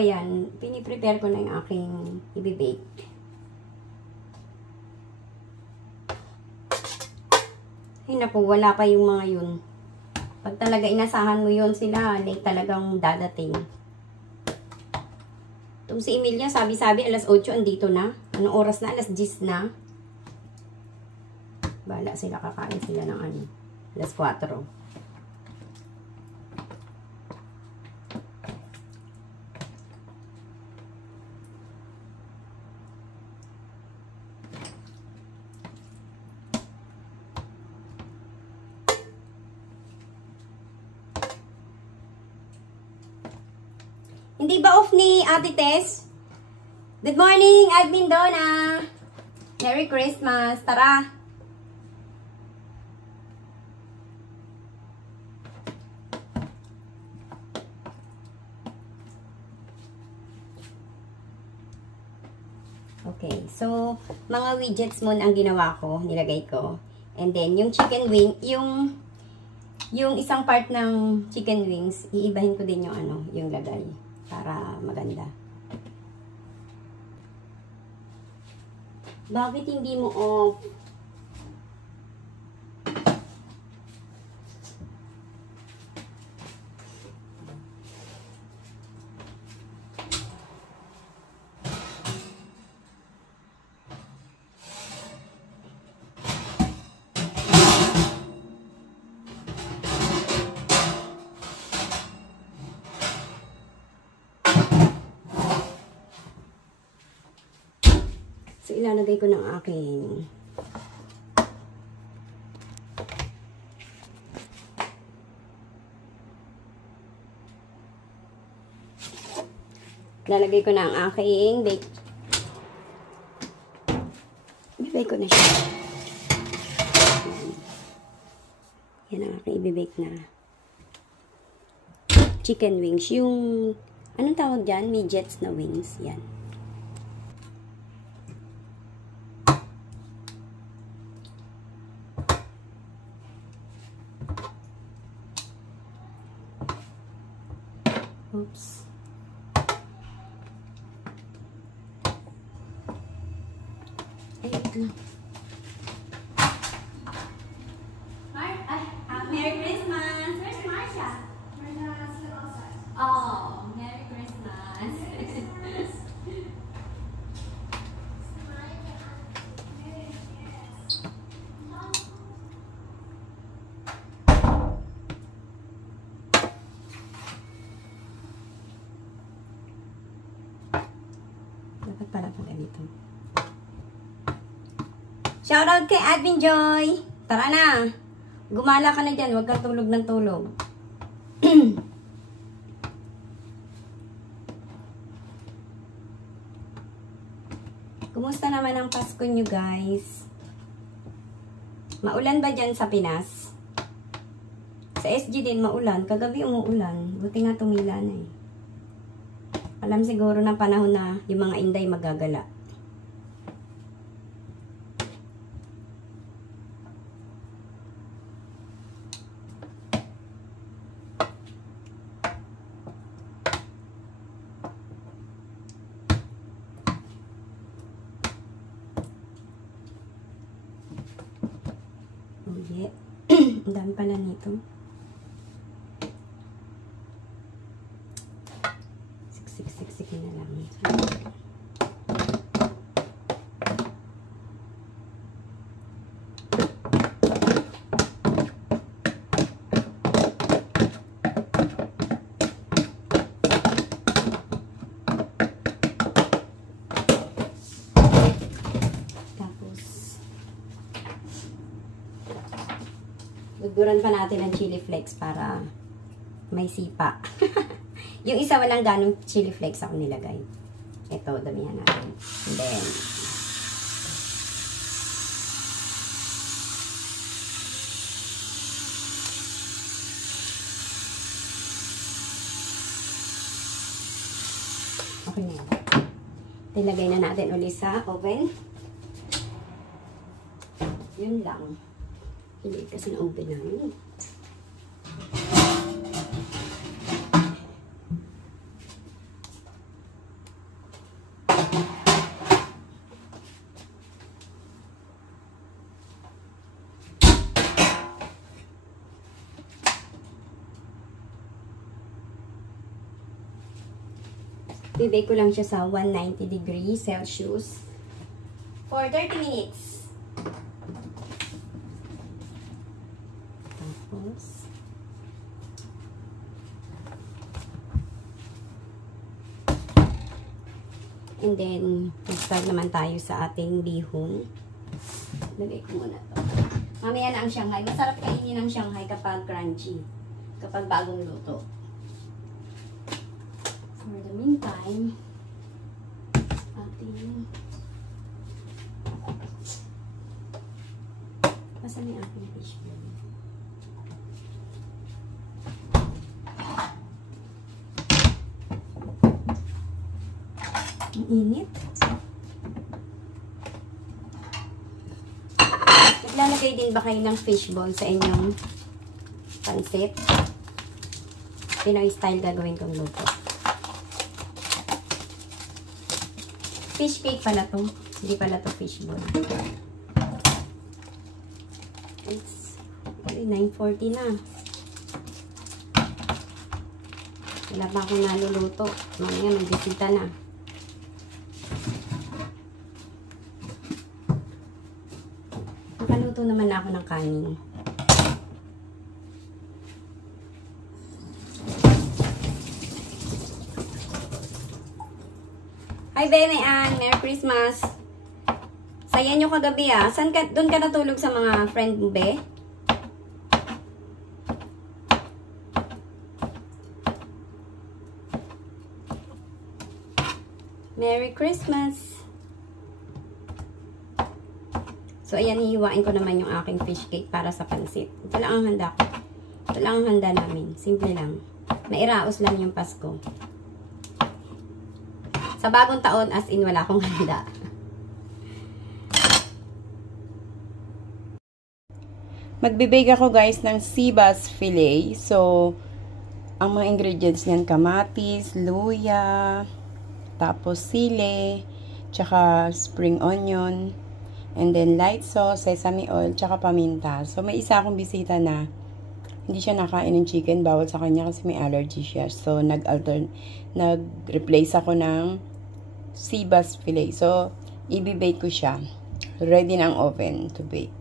ayan, piniprepare ko na yung aking ibibake. Ay naku, wala pa yung mga yun. Pag talaga inasahan mo yun sila, late talagang dadating. Itong si Emilia, sabi-sabi, alas 8 andito na. Anong oras na? Alas 10 na. Bala sila, kakain sila ng ano, alas 4. Hindi ba off ni Ate Tess? Good morning, Admin Donna. Merry Christmas. Tara. Okay, so mga widgets muna ang ginawa ko, nilagay ko. And then yung chicken wing, yung isang part ng chicken wings, iibahin ko din yung ano, yung lagay para maganda. Bakit hindi mo off? So, ilalagay ko ng aking bake. Ibibake ko na siya. Yan ang aking ibibake na chicken wings. Yung, anong tawag dyan? Midgets na wings. Yan. Oops. Ay, ito na. Merry Christmas! Where's Marsha? Marsha's still outside. Oh, Merry Christmas! Dapat pala dito. Shoutout kay Admin Joy! Tara na! Gumala ka na dyan, huwag kang tulog ng tulog. Kumusta naman ang Pasko nyo, guys? Maulan ba dyan sa Pinas? Sa SG din maulan. Kagabi umuulan. Buti nga tumila na eh. Alam siguro ng panahon na yung mga Inday magagala. Oh yeah. Ang dami pala nito. Siksik na lang. Duduran pa natin ang chili flakes para may sipa. Yung isa walang ganong chili flakes ako nilagay. Ito, damihan natin. And then, okay na yan. Tilagay na natin ulit sa oven. Yun lang. Hindi kasi na-open namin. Bibake ko lang siya sa 190 degrees Celsius for 30 minutes. Tapos, and then, mag-start naman tayo sa ating bihon. Lagay ko muna to. Mamaya na ang Shanghai. Masarap kainin ng Shanghai kapag crunchy. Kapag bagong luto. For the meantime, ating... Basta may ating fish bowl. Ang init. Naglalagay din ba kayo ng fishball sa inyong pansit? Pinoy style gagawin kong luto. Fish cake pala to. Hindi pala to fishball. It's 9:40 na. Wala pa akong naluluto. Mamaya magbisita na. Nakaluto naman ako ng kanin. Hi, Bene Ann. Merry Christmas. Saya nyo kagabi ah. Saan ka, doon ka natulog sa mga friend mo, Be? Merry Christmas. So, ayan, hihiwain ko naman yung aking fish cake para sa pansit. Ito lang ang handa ko. Ito lang ang handa namin. Simple lang. Nairaos lang yung Pasko. Sa bagong taon, as in, wala akong handa. Magbibake ako guys ng sea bass fillet. So, ang mga ingredients niyan, kamatis, luya, tapos sili, tsaka spring onion, and then light sauce, sesame oil, tsaka paminta. So, may isa akong bisita na hindi siya nakain ng chicken, bawal sa kanya kasi may allergy siya. So, nag-replace ako ng sea bass fillet. So, i-bake ko siya. Ready na ang oven to bake.